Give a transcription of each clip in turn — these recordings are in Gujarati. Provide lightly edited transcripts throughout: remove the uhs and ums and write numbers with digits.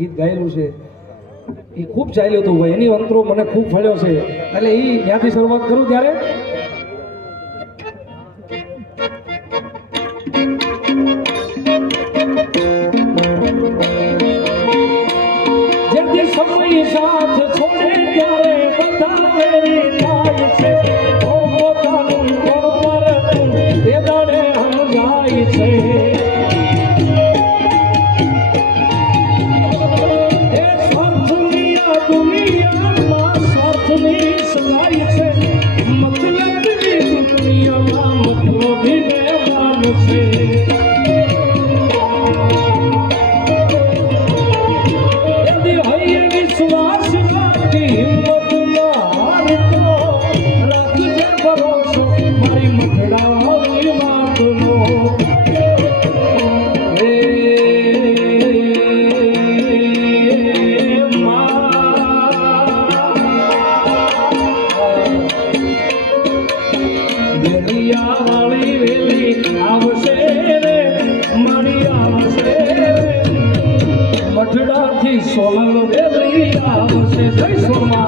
ગીત ગાયેલું છે એ ખૂબ ચાલ્યું હતું ભાઈ, એની અંતરો મને ખૂબ ફળ્યો છે, એટલે એ ત્યાંથી શરૂઆત કરું ત્યારે જેથી સમય સાથ છોડે ત્યારે બધાને થાય છે, પોતાનું કોણ એ દાડે સમજાય છે। મઠડાથી સોનલ વેલી આવશે, જય સોમા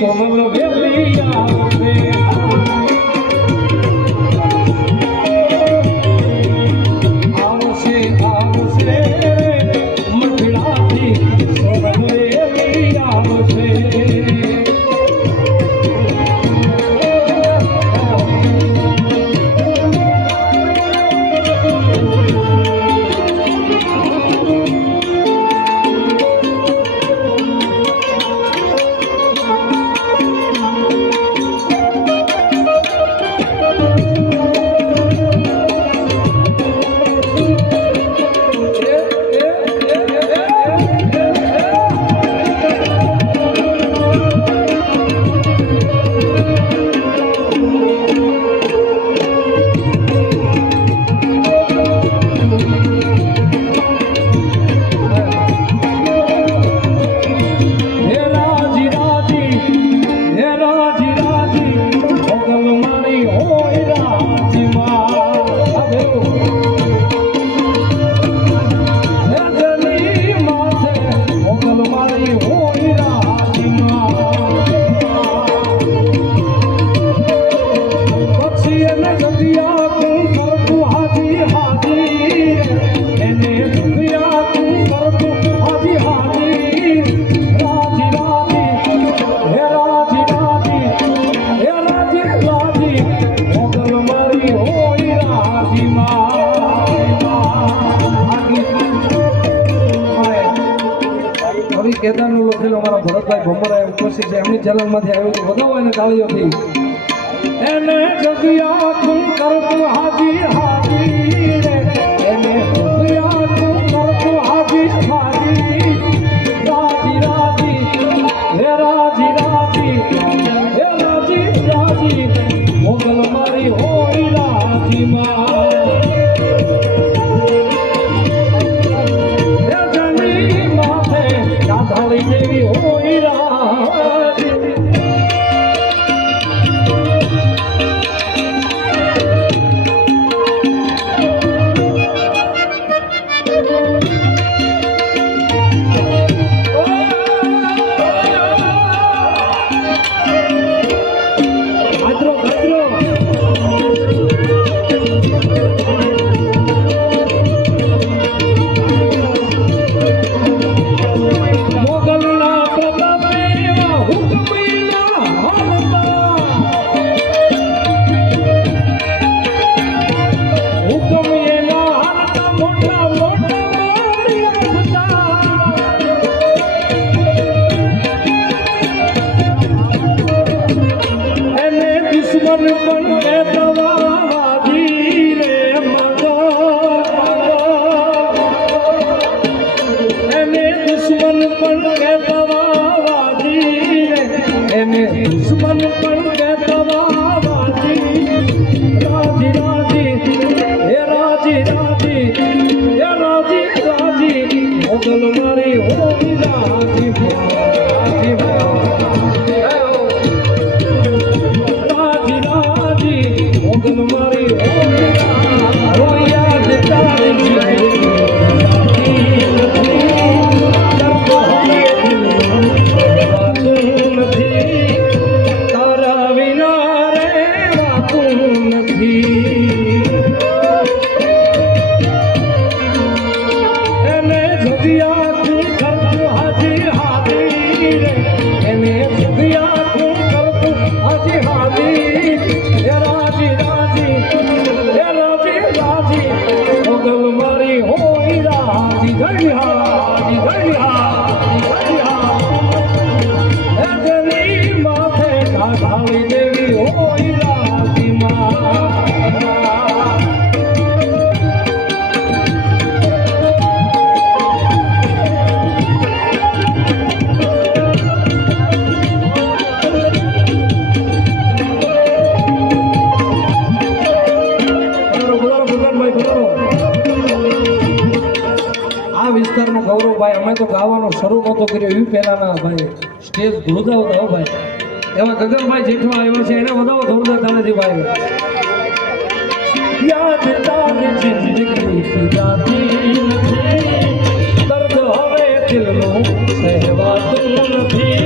સોનલ વેલી આવશે, આવશે આવશે મઠડાથી સોનલ વેલી આવશે। કેદારનું લખેલું અમારા ભરતભાઈ ભમરા ઉપસ્થિત છે એમની ચેનલમાંથી આવ્યું તો વધાવો એને તાળીઓથી એને જગ્યા તું કરતું હાજી હાજી રે એને જગ્યા તું કરતું હાજી હાજી રાજી રાજી હે રાજી રાજી હે રાજી રાજી મોગલ મારી હોય રાજી માં જની માથે કાઢાળી દેવી હોય રાજી दुश्मन पण राजी राजी हे राजी राजी हे राजी राजी मोगल मारी होगी राजी राजी राजी राजी मोगल मारी होगी हो याद तारी વિસ્તારનો ગૌરવ ભાઈ અમે તો ગાવાનો શરૂ નહોતો કર્યો એવી પહેલાના ભાઈ સ્ટેજ ધ્રુજાવતા હો ભાઈ એવા ગગનભાઈ જેઠવા આવ્યો છે એને વધાવો ધોરદાર તાળીથી ભાઈ યાદ તારી જિંદગી જાતી નથી દર્દ હવે દિલનું સહેવાતું નથી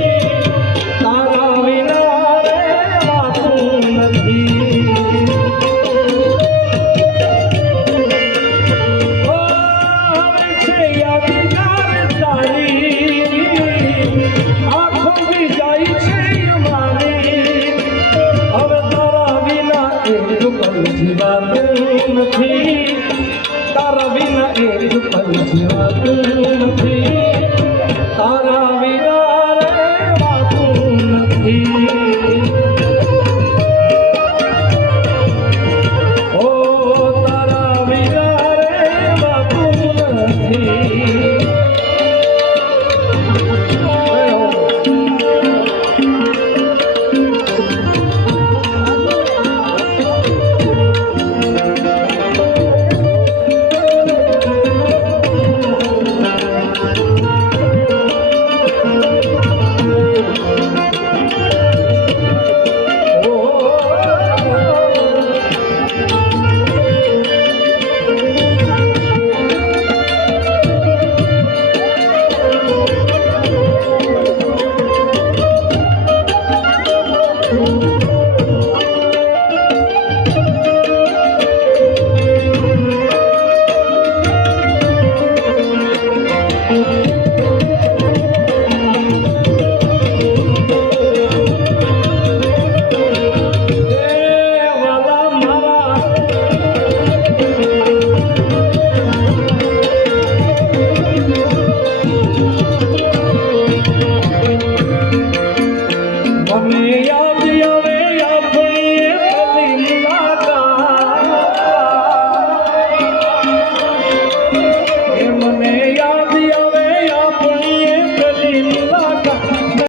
તારા વિના રહેવાતું નથી તારા વિના એક પલ જીવાતું નથી